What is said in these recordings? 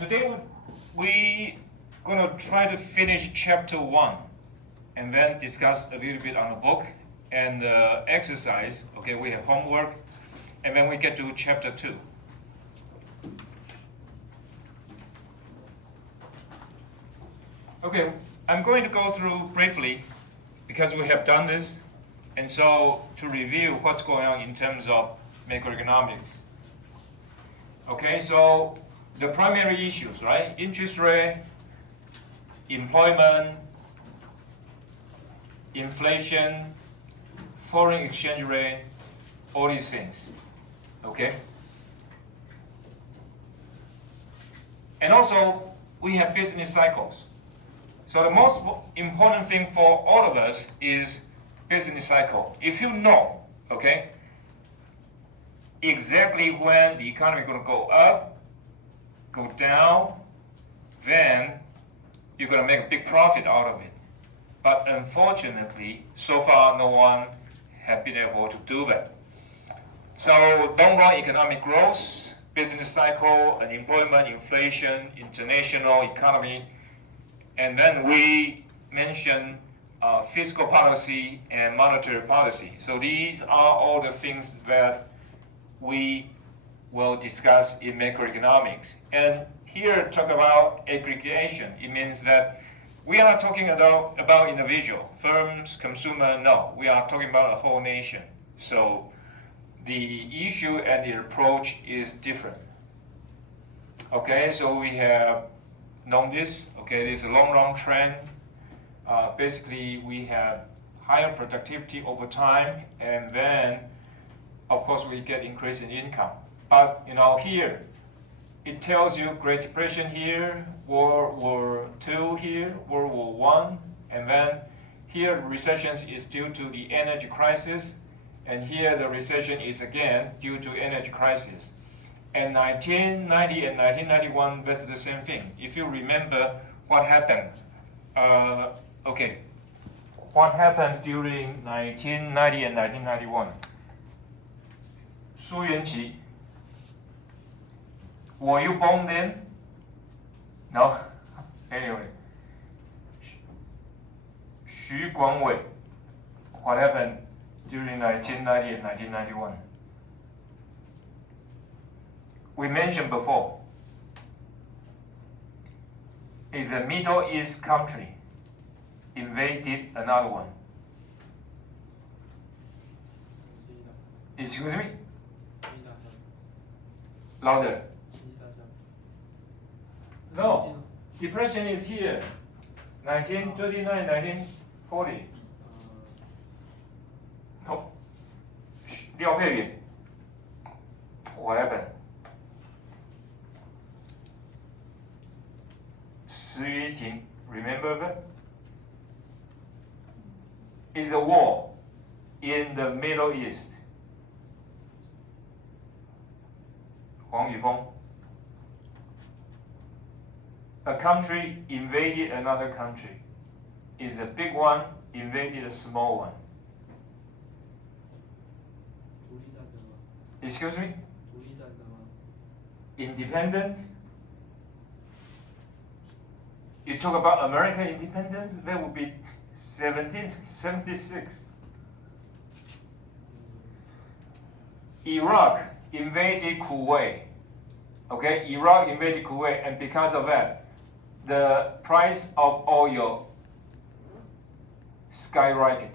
Today we gonna try to finish chapter 1 and then discuss a little bit on the book and exercise. Okay, we have homework, and then we get to chapter 2. Okay, I'm going to go through briefly because we have done this, and so to review what's going on in terms of macroeconomics. Okay, so the primary issues, right? Interest rate, employment, inflation, foreign exchange rate, all these things. Okay? And also, we have business cycles. So the most important thing for all of us is business cycle. If you know, okay, exactly when the economy is going to go up, go down, then you're going to make a big profit out of it. But unfortunately, so far no one has been able to do that. So long-run economic growth, business cycle, unemployment, inflation, international economy, and then we mention fiscal policy and monetary policy. So these are all the things that we will discuss in macroeconomics. And here talk about aggregation. It means that we are not talking about individual, firms, consumer, no. We are talking about a whole nation. So the issue and the approach is different. Okay, so we have known this. Okay, this is a long-run trend. Basically, we have higher productivity over time, and then, of course, we get increase in income. But here, it tells you Great Depression here, World War II here, World War I, and then here recessions is due to the energy crisis, and here the recession is again due to energy crisis. And 1990 and 1991, that's the same thing. If you remember what happened, what happened during 1990 and 1991? 苏元起. Were you born then? No? Anyway. Xu Guangwei. What happened during 1990 and 1991? We mentioned before, is a Middle East country invaded another one. Excuse me? Louder. No, depression is here. 1939, 1940. No. Liao Peiyun. What happened? Remember that? It's a war in the Middle East. Huang Yufeng. A country invaded another country. Is a big one invaded a small one. Excuse me? Independence? You talk about American independence, that would be 1776. Iraq invaded Kuwait. Okay, Iraq invaded Kuwait, and because of that, the price of oil skyrocketed.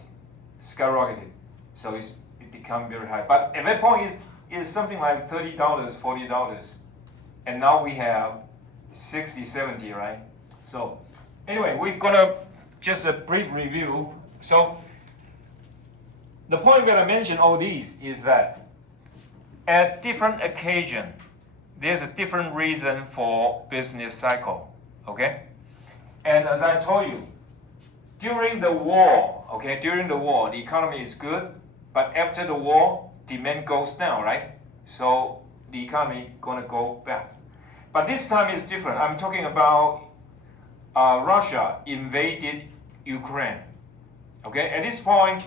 So it became very high. But at that point, it's something like $30, $40. And now we have 60, 70, right? So anyway, we're gonna just a brief review. So the point that I mentioned all these is that at different occasion, there's a different reason for business cycle. Okay? And as I told you, during the war, the economy is good, but after the war, demand goes down, right? So the economy gonna go back. But this time is different. I'm talking about Russia invaded Ukraine. Okay, at this point,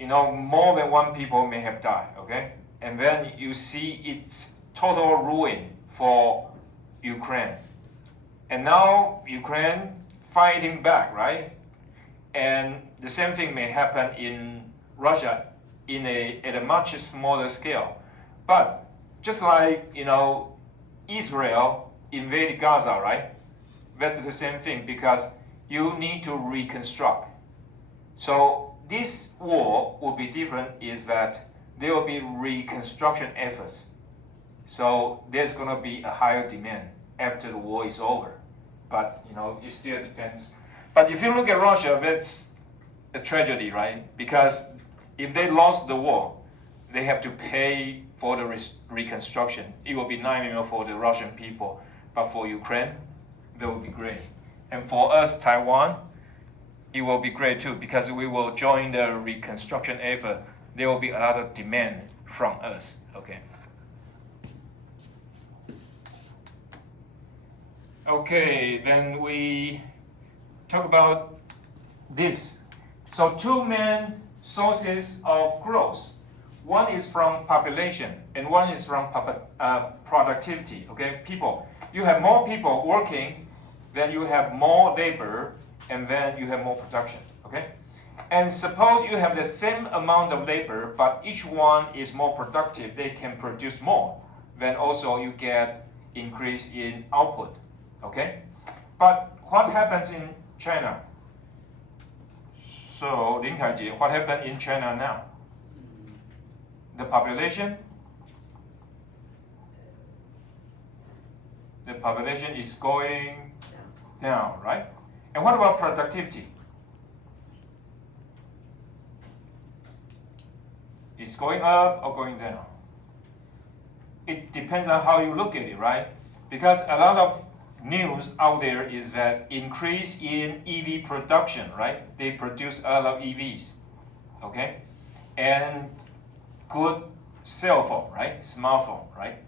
more than one people may have died. Okay, and then you see it's total ruin for Ukraine. And now Ukraine fighting back, right? And the same thing may happen in Russia at a much smaller scale. But just like, Israel invaded Gaza, right? That's the same thing because you need to reconstruct. So this war will be different is that there will be reconstruction efforts. So there's going to be a higher demand after the war is over. But, it still depends. But if you look at Russia, that's a tragedy, right? Because if they lost the war, they have to pay for the reconstruction. It will be nightmare for the Russian people. But for Ukraine, that will be great. And for us, Taiwan, it will be great too because we will join the reconstruction effort. There will be a lot of demand from us. Okay. Okay, then we talk about this. So two main sources of growth. One is from population and one is from productivity. Okay, people. You have more people working, then you have more labor, and then you have more production. Okay, and suppose you have the same amount of labor, but each one is more productive. They can produce more. Then also you get increase in output. Okay, but what happens in China? So, Lin Kaiji, what happened in China now? The population is going down, right? And what about productivity? It's going up or going down? It depends on how you look at it, right? Because a lot of news out there is that increase in EV production, right? They produce a lot of EVs, okay? And good cell phone, right? Smartphone, right?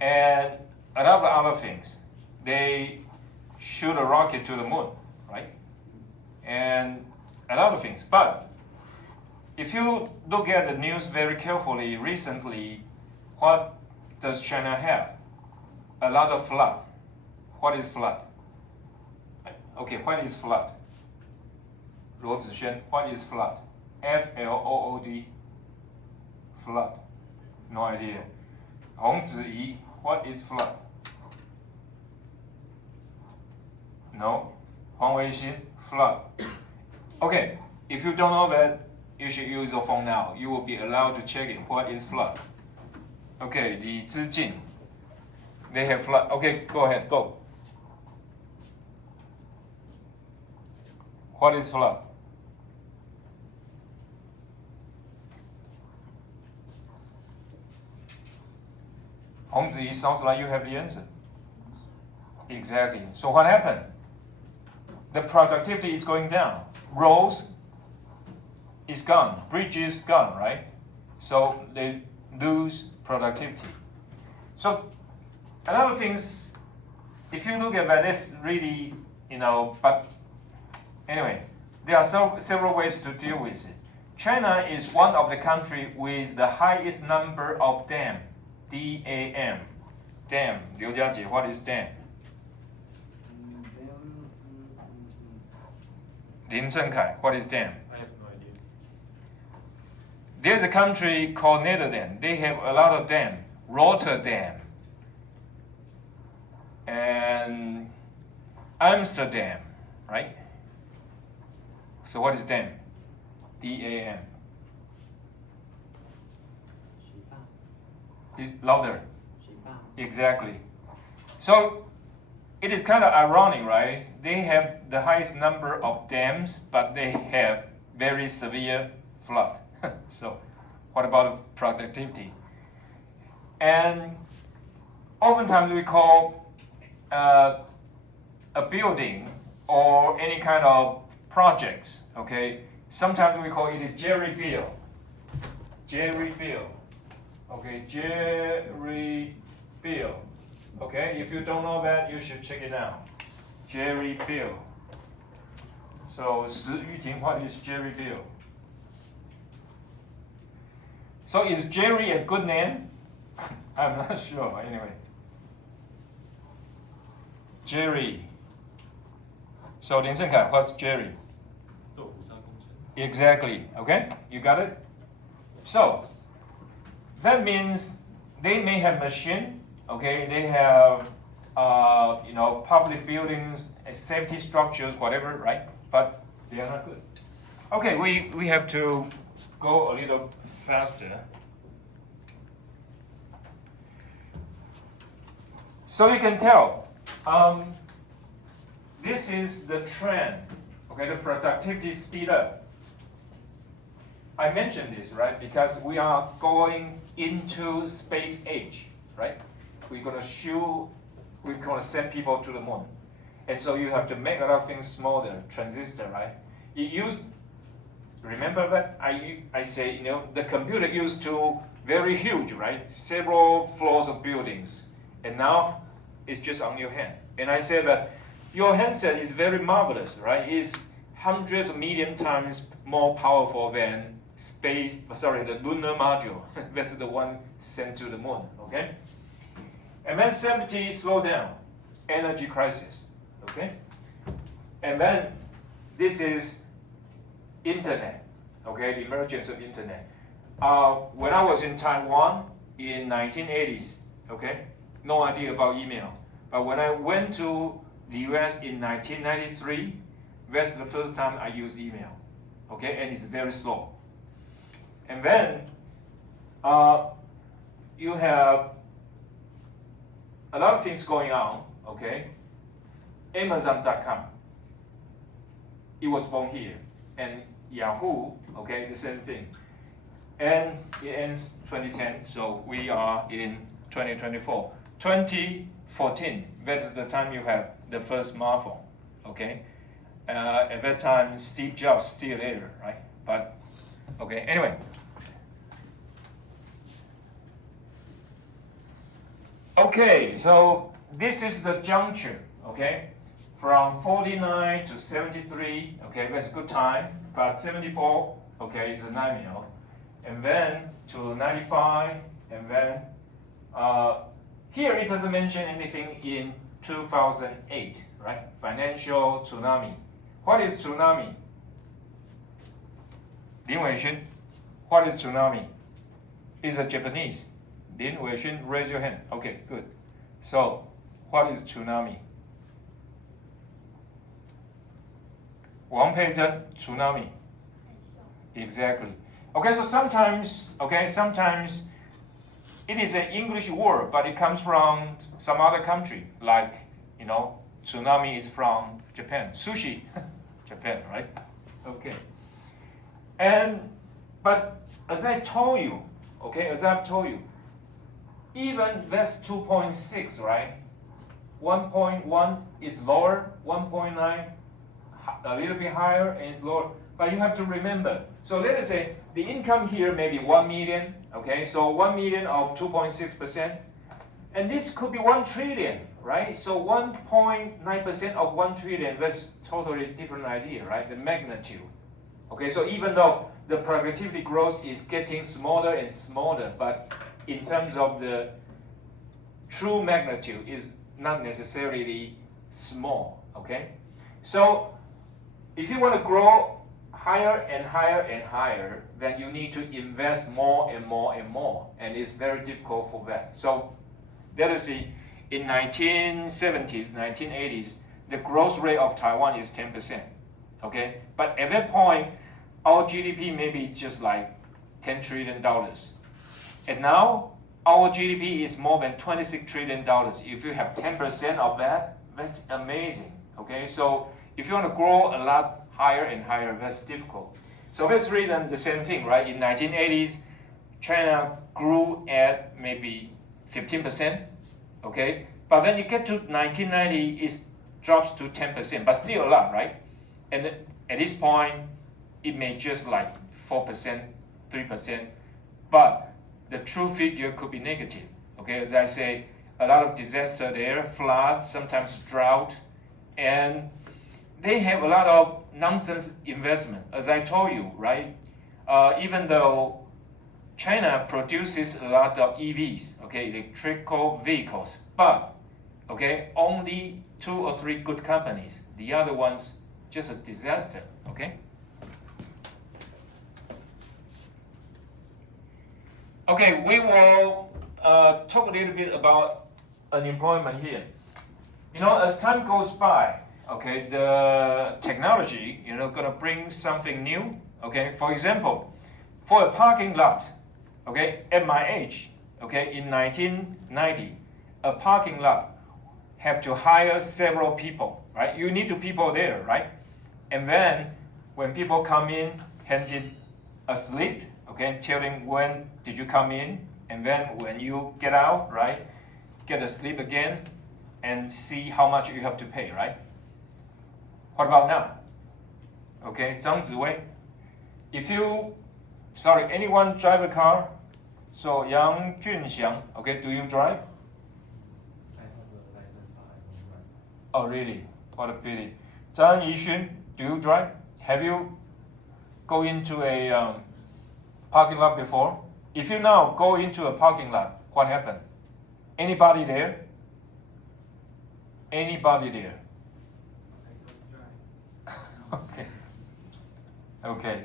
And a lot of other things. They shoot a rocket to the moon, right? And a lot of things. But if you look at the news very carefully recently, what does China have? A lot of flood. What is flood? Okay, what is flood? Luo Zixuan, what is flood? Flood. Flood. No idea. Hong Ziyi, what is flood? No. Huang Weixin, flood. Okay, if you don't know that, you should use your phone now. You will be allowed to check it. What is flood? Okay, Li Zhijin. They have flood. Okay, go ahead, go. What is flood? Hong Ziyi, sounds like you have the answer. Exactly. So what happened? The productivity is going down. Roads is gone. Bridges gone, right? So they lose productivity. So a lot of things, if you look at that, it's really, but anyway, there are several ways to deal with it. China is one of the countries with the highest number of dam, D-A-M. Dam. Liu Jiajie, what is dam? Lin Zhengkai, what is dam? I have no idea. There's a country called Netherlands. They have a lot of dam. Rotterdam. And Amsterdam, right? So what is dam? D-A-M. Is louder. Exactly. So it is kind of ironic, right? They have the highest number of dams, but they have very severe flood. So what about productivity? And oftentimes we call a building or any kind of projects, okay? Sometimes we call it is Jerry Bill. Jerry Bill. Okay, Jerry Bill. Okay, if you don't know that, you should check it out. Jerry Bill. So, Shi Yuting, what is Jerry Bill? So, is Jerry a good name? I'm not sure, anyway. Jerry. So 林胜凯 what's Jerry? 豆腐渣工程。 Exactly. Okay, you got it. So that means they may have machine. Okay, they have public buildings, safety structures, whatever, right? But they are not good. Okay, we have to go a little faster. So you can tell, this is the trend, okay, the productivity speed up. I mentioned this, right, because we are going into space age, right? We're gonna send people to the moon. And so you have to make a lot of things smaller, transistor, right? Remember that? I say, the computer used to very huge, right? Several floors of buildings. And now it's just on your hand. And I say that your handset is very marvelous, right? It's hundreds of million times more powerful than the lunar module. That's the one sent to the moon, okay? And then 70 slow down, energy crisis, okay? And then this is internet, okay? The emergence of internet. When I was in Taiwan in 1980s, okay? No idea about email. But when I went to the US in 1993, that's the first time I used email, okay? And it's very slow. And then you have a lot of things going on, okay? Amazon.com, it was born here. And Yahoo, okay, the same thing. And it ends 2010, so we are in 2024. 2014, that's the time you have the first smartphone, okay? At that time, Steve Jobs still there, right? But, okay, anyway. Okay, so this is the juncture, okay? From 49 to 73, okay, that's a good time. But 74, okay, is a nightmare. And then to 95, and then here it doesn't mention anything in 2008, right? Financial tsunami. What is tsunami? Lin Weixun, what is tsunami? It's a Japanese. Lin Weixun, raise your hand. Okay, good. So, what is tsunami? Wang Peizhen, tsunami. Exactly. Okay, so sometimes it is an English word, but it comes from some other country, like, tsunami is from Japan. Sushi, Japan, right? Okay. But as I told you, even that's 2.6, right? 1.1 is lower, 1.9 a little bit higher and it's lower. But you have to remember, so let us say the income here may be 1 million, okay? So 1 million of 2.6%. And this could be 1 trillion, right? So 1.9% of 1 trillion, that's totally different idea, right? The magnitude. Okay, so even though the productivity growth is getting smaller and smaller, but in terms of the true magnitude is not necessarily small, okay? So if you want to grow higher and higher and higher, then you need to invest more and more and more, and it's very difficult for that. So let us see, in 1970s, 1980s, the growth rate of Taiwan is 10%, okay? But at that point, our GDP may be just like $10 trillion. And now, our GDP is more than $26 trillion. If you have 10% of that, that's amazing, okay? So if you want to grow a lot higher and higher, that's difficult. So that's the reason the same thing, right? In 1980s, China grew at maybe 15%, okay? But when you get to 1990, it drops to 10%, but still a lot, right? And at this point, it may just like 4%, 3%, but the true figure could be negative, okay? As I say, a lot of disaster there, flood, sometimes drought, and they have a lot of nonsense investment. As I told you, right? Even though China produces a lot of EVs, okay, electrical vehicles, but okay, only 2 or 3 good companies. The other ones just a disaster. Okay. Okay, we will talk a little bit about unemployment here. You know, as time goes by, okay, the technology, you know, gonna bring something new. Okay, for example, for a parking lot, okay, at my age, okay, in 1990, a parking lot have to hire several people, right? You need 2 people there, right? And then when people come in, handed a slip, okay, telling when did you come in, and then when you get out, right, get a slip again, and see how much you have to pay, right? What about now? Okay, Zhang Ziwei, if you, sorry, anyone drive a car? So Yang Junxiang, okay, do you drive? I have a license, but I don't drive. Oh, really? What a pity. Zhang Yixun, do you drive? Have you go into a parking lot before? If you now go into a parking lot, what happened? Anybody there? Anybody there? I don't drive. Okay. Okay.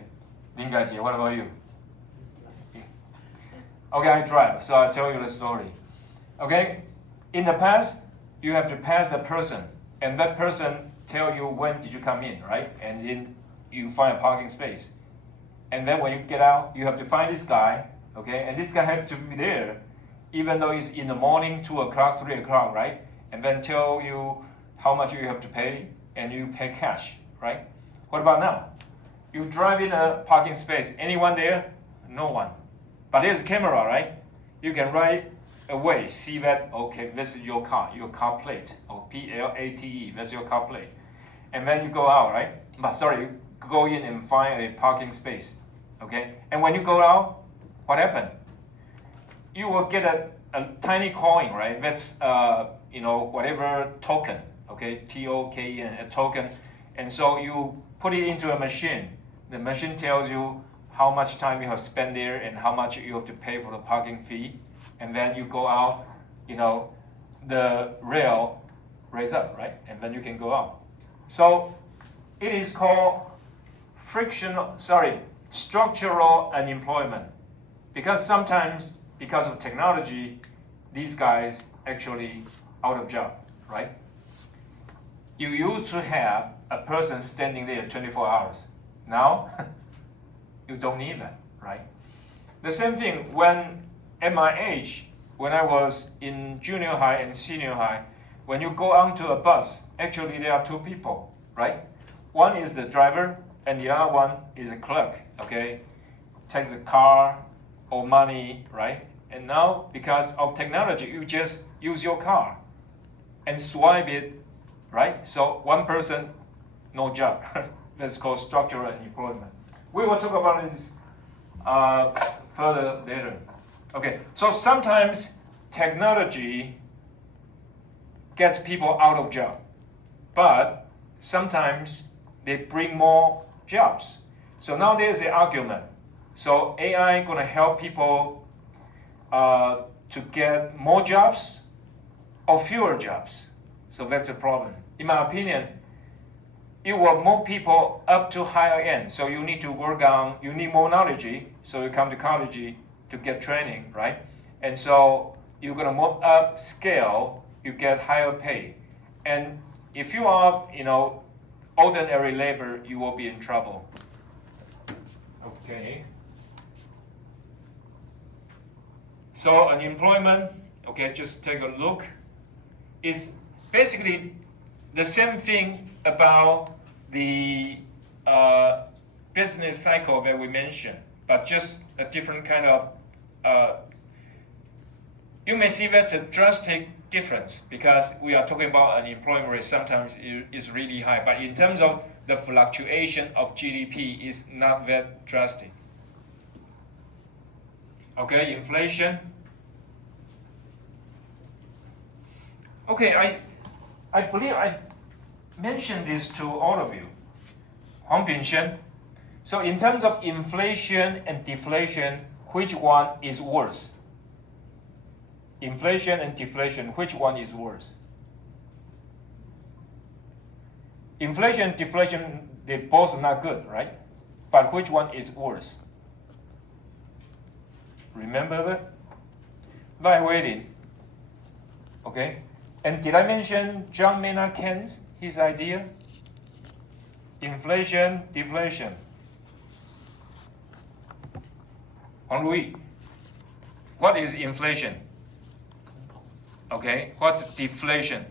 Lin Gaijie, what about you? Okay, I drive, so I'll tell you the story. Okay, in the past, you have to pass a person, and that person tell you when did you come in, right? And then you find a parking space. And then when you get out, you have to find this guy, okay? And this guy have to be there, even though it's in the morning, 2 o'clock, 3 o'clock, right? And then tell you how much you have to pay, and you pay cash, right? What about now? You drive in a parking space, anyone there? No one. But there's a camera, right? You can right away see that, okay, this is your car plate, or PLATE, that's your car plate. And then you go out, right? But sorry, you go in and find a parking space, okay? And when you go out, what happened? You will get a tiny coin, right? That's, you know, whatever token, okay? TOKEN, a token. And so you put it into a machine. The machine tells you how much time you have spent there and how much you have to pay for the parking fee. And then you go out, you know, the rail raise up, right? And then you can go out. So it is called structural unemployment. Because sometimes, because of technology, these guys actually out of job, right? You used to have a person standing there 24 hours. Now, you don't need that, right? The same thing when, at my age, when I was in junior high and senior high, when you go onto a bus, actually there are 2 people, right? One is the driver, and the other one is a clerk, okay? Takes a car or money, right? And now, because of technology, you just use your car and swipe it, right? So one person, no job. That's called structural unemployment. We will talk about this further later. Okay, so sometimes technology gets people out of job, but sometimes they bring more jobs. So now there's an argument. So AI gonna help people to get more jobs or fewer jobs. So that's a problem. In my opinion, you want more people up to higher end. So you need to work on, you need more knowledge. So you come to college to get training, right? And so you're gonna more upscale, you get higher pay. And if you are, you know, ordinary labor, you will be in trouble. Okay. So unemployment, okay, just take a look. It's basically the same thing about the business cycle that we mentioned, but just a different kind of, you may see that's a drastic difference because we are talking about unemployment rate sometimes is really high, but in terms of the fluctuation of GDP is not that drastic. Okay, inflation. Okay, I believe I mentioned this to all of you. Huang Pingshen. So in terms of inflation and deflation, which one is worse? Inflation and deflation, which one is worse? Inflation, deflation, they both not good, right? But which one is worse? Remember that? Light weighting. Okay? And did I mention John Maynard Keynes, his idea? Inflation, deflation. Juan Louis, what is inflation? Okay, what's deflation?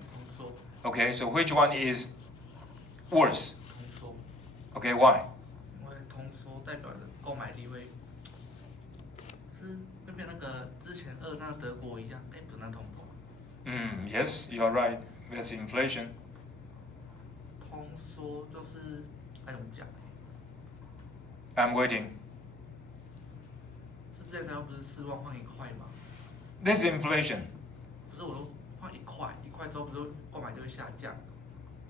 Okay, so which one is worse? Okay, why? 因为通缩代表的购买力会是会变那个之前二战的德国一样，不能通膨。Yes, you are right. That's inflation. 通缩就是该怎么讲I'm waiting. 是之前台湾不是4万换1块吗？ This inflation. 不是，我说换1块，1块之后不是购买力会下降，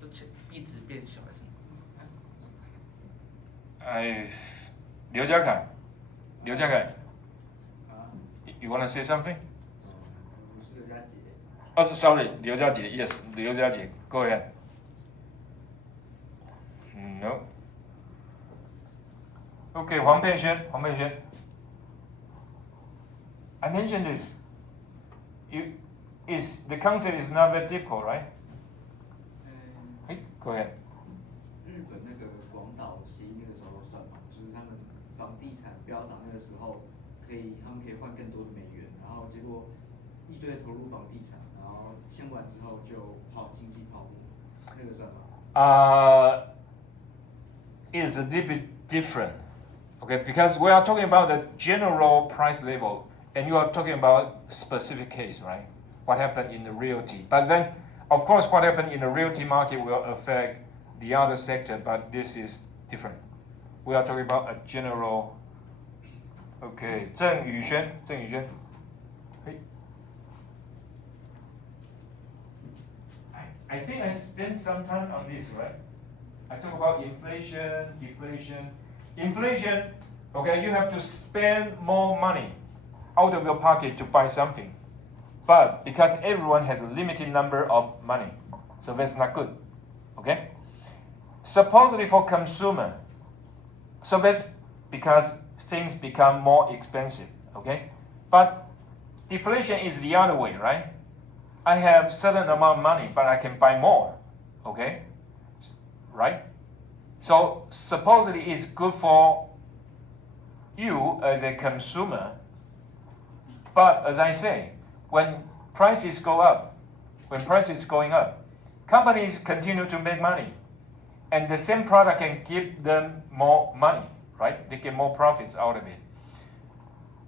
就钱币值变小还是什么？刘家凯 you want to say something? 我是刘家杰。Oh, sorry, 刘家杰 yes, 刘家杰 go ahead. No. Okay, 黄佩轩 I mentioned this. The concept is not very difficult, right? Go ahead. 日本那个广岛协议那个时候算嘛，就是他们房地产飙涨那个时候，他们可以换更多的美元，然后结果一堆投入房地产，然后签完之后就经济泡沫，那个算吗It's a little bit different, okay? Because we are talking about the general price level, and you are talking about specific case, right? What happened in the realty. But then, of course, what happened in the realty market will affect the other sector, but this is different. We are talking about a general. Okay, 郑宇轩. Hey. I think I spent some time on this, right? I talk about inflation, deflation. Inflation, okay, you have to spend more money out of your pocket to buy something. But because everyone has a limited number of money, so that's not good, okay? Supposedly for consumer, so that's because things become more expensive, okay? But deflation is the other way, right? I have certain amount of money, but I can buy more, okay? Right? So supposedly it's good for you as a consumer, but as I say, when prices go up, companies continue to make money, and the same product can give them more money, right? They get more profits out of it.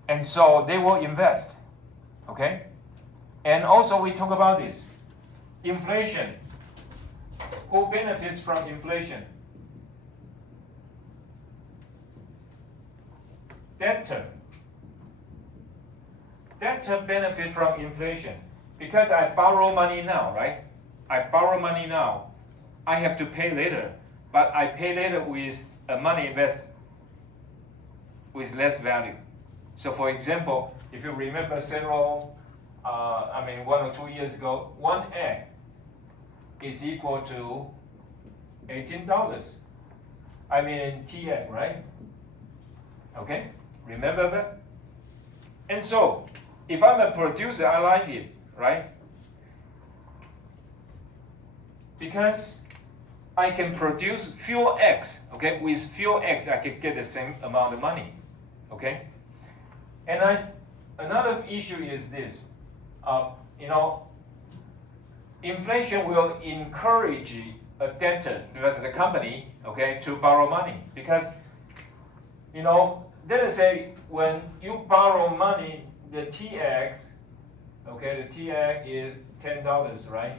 And so they will invest, okay? And also we talk about this, inflation. Who benefits from inflation? Debtor. Debtor benefit from inflation because I borrow money now, right? I borrow money now. I have to pay later, but I pay later with a money that's with less value. So for example, if you remember several, 1 or 2 years ago, one egg is equal to $18. Tea egg, right? Okay, remember that? And so, if I'm a producer, I like it, right? Because I can produce fewer eggs, okay? With fewer eggs, I can get the same amount of money, okay? And another issue is this, inflation will encourage a debtor, because the company, okay, to borrow money. Because, let us say when you borrow money, the TX, okay, the TX is $10, right?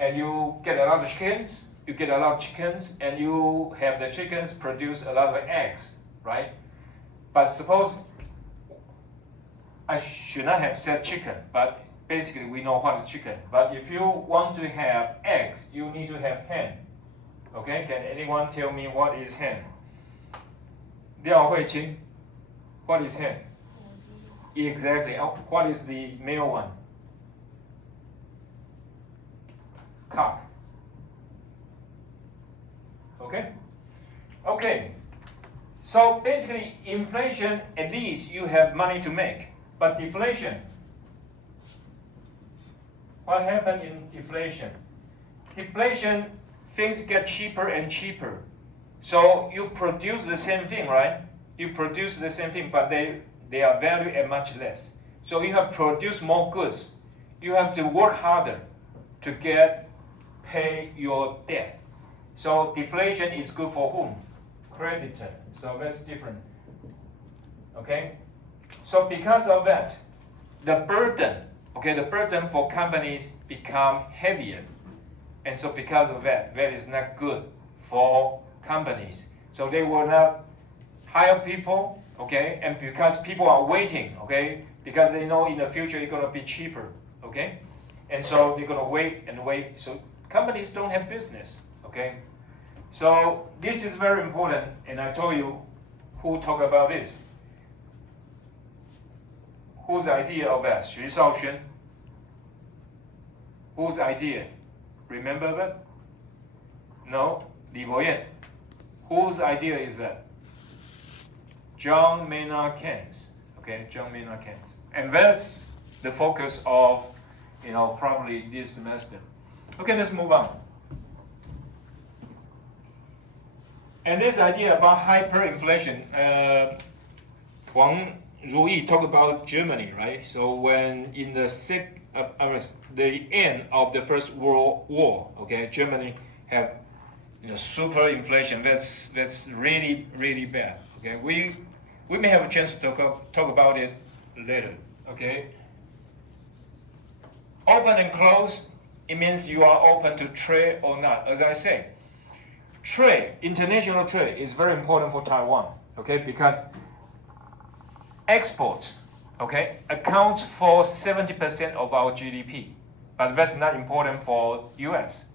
And you get a lot of chickens, and you have the chickens produce a lot of eggs, right? But suppose, I should not have said chicken, but basically we know what is chicken. But if you want to have eggs, you need to have hen. Okay, can anyone tell me what is hen? Liao Huiqing, what is hen? Exactly. What is the male one? Cock. Okay? Okay. So basically, inflation, at least you have money to make. But deflation, what happened in deflation? Deflation, things get cheaper and cheaper. So you produce the same thing, right? You produce the same thing, but they are valued at much less. So you have to produce more goods. You have to work harder to pay your debt. So deflation is good for whom? Creditor. So that's different. Okay? So because of that, the burden for companies become heavier. And so because of that, that is not good for companies. So they will not hire people, okay? And because people are waiting, okay? Because they know in the future it's gonna be cheaper, okay? And so they're gonna wait and wait. So companies don't have business, okay? So this is very important, and I told you who talked about this. Whose idea of that? Xu Shaoxuan. Whose idea? Remember that? No? Li Boyan. Whose idea is that? John Maynard Keynes. Okay, John Maynard Keynes. And that's the focus of, probably this semester. Okay, let's move on. And this idea about hyperinflation, Huang Ruyi talked about Germany, right? So when in the end of the First World War, okay, Germany have super inflation. That's really, really bad. Okay, we may have a chance to talk about it later. Okay. Open and close, it means you are open to trade or not. As I say, international trade is very important for Taiwan. Okay, because exports, okay, accounts for 70% of our GDP, but that's not important for U.S.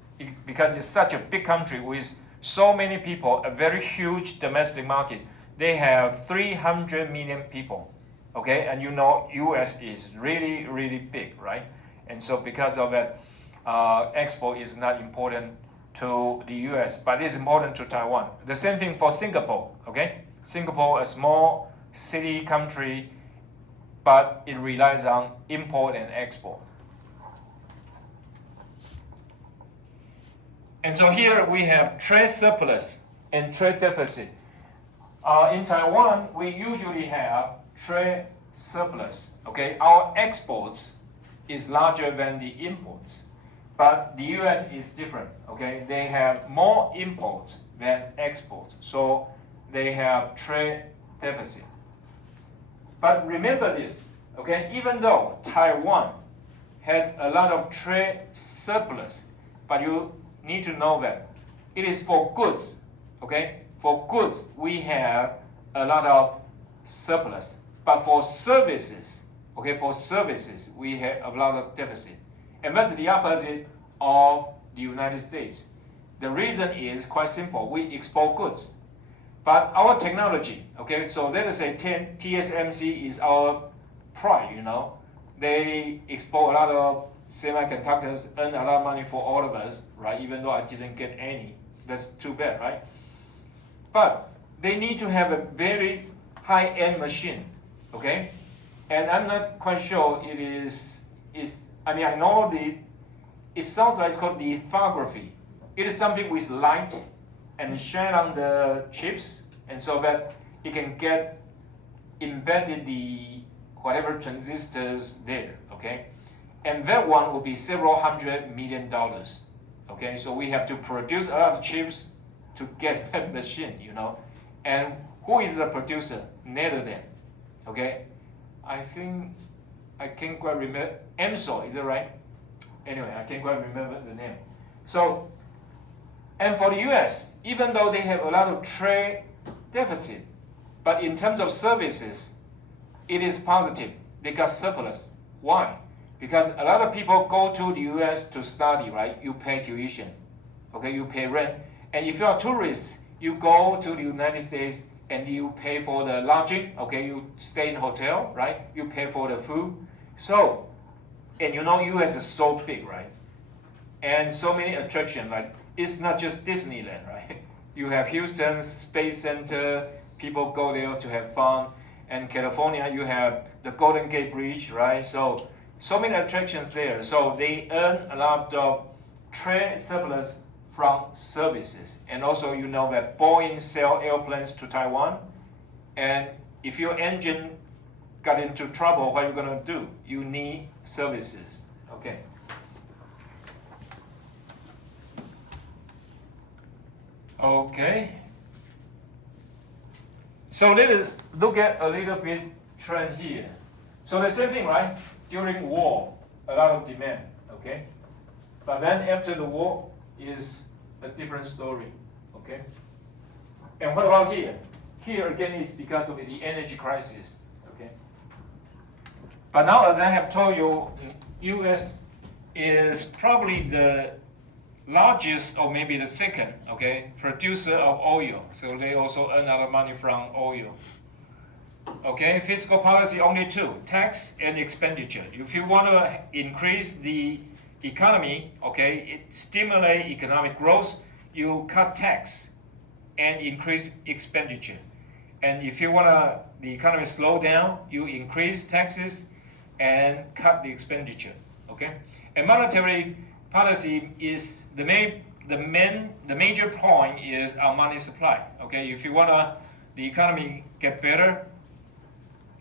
Because it's such a big country with so many people, a very huge domestic market. They have 300 million people, okay, and U.S. is really, really big, right? And so because of that, export is not important to the U.S., but it's important to Taiwan. The same thing for Singapore, okay? Singapore, a small city country, but it relies on import and export. And so here we have trade surplus and trade deficit. In Taiwan, we usually have trade surplus. Okay, our exports is larger than the imports, but the U.S. is different. Okay, they have more imports than exports, so they have trade deficit. But remember this, okay, even though Taiwan has a lot of trade surplus, but you need to know that it is for goods, okay? For goods, we have a lot of surplus, but for services, okay, we have a lot of deficit. And that's the opposite of the United States. The reason is quite simple. We export goods. But our technology, okay, so let us say TSMC is our pride, They export a lot of semiconductors, earn a lot of money for all of us, right? Even though I didn't get any. That's too bad, right? But they need to have a very high-end machine, okay? And I'm not quite sure it is I know it sounds like it's called lithography. It is something with light and shine on the chips, and so that it can get embedded the whatever transistors there, okay? And that one will be several $100 million, okay? So we have to produce a lot of chips to get that machine, And who is the producer? Netherlands, okay? I think I can't quite remember. EMSO, is that right? Anyway, I can't quite remember the name. So, and for the US, even though they have a lot of trade deficit, but in terms of services, it is positive. They got surplus. Why? Because a lot of people go to the US to study, right? You pay tuition, okay? You pay rent. And if you're a tourist, you go to the United States and you pay for the lodging, okay? You stay in hotel, right? You pay for the food. So, and US is so big, right? And so many attractions, like it's not just Disneyland, right? You have Houston Space Center, people go there to have fun. And California, you have the Golden Gate Bridge, right? So many attractions there. So they earn a lot of trade surplus from services. And also you know that Boeing sell airplanes to Taiwan. And if your engine got into trouble, what are you gonna do? You need services, okay? Okay. So let us look at a little bit trend here. So the same thing, right? During war, a lot of demand, okay? But then after the war is a different story, okay? And what about here? Here again is because of the energy crisis, okay? But now, as I have told you, U.S. is probably the largest or maybe the second, okay, producer of oil. So they also earn a lot of money from oil. Okay, fiscal policy only two, tax and expenditure. If you want to increase the economy, okay, it stimulate economic growth, you cut tax and increase expenditure. And if you want the economy slow down, you increase taxes and cut the expenditure, okay? And monetary policy is the major point is our money supply, okay? If you want the economy get better,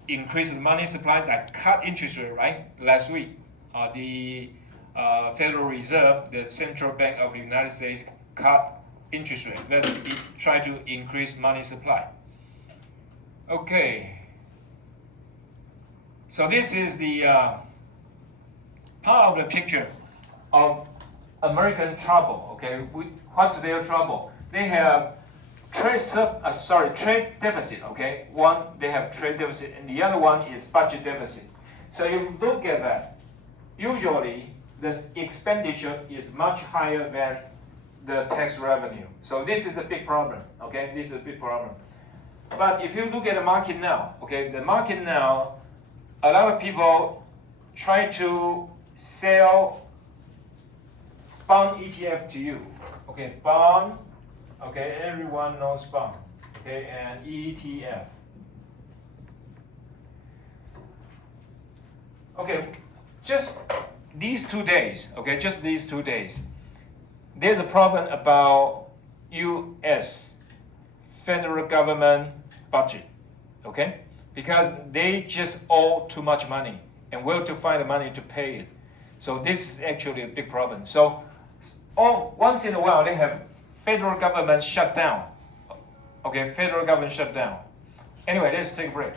increase the money supply, like cut interest rate, right? Last week, the Federal Reserve, the Central Bank of the United States, cut interest rate. That's it, try to increase money supply. Okay. So this is the part of the picture of American trouble. Okay, what's their trouble? They have trade deficit. Okay, one they have trade deficit, and the other one is budget deficit. So you look at that. Usually, the expenditure is much higher than the tax revenue. So this is a big problem. Okay, this is a big problem. But if you look at the market now, okay, the market now, a lot of people try to sell bond ETF to you. Okay, bond, okay, everyone knows bond, okay, and ETF. Okay, just these 2 days, okay, just these 2 days, there's a problem about US federal government budget, okay? Because they just owe too much money and where to find the money to pay it. So this is actually a big problem. So once in a while they have federal government shut down. Okay, federal government shut down. Anyway, let's take a break.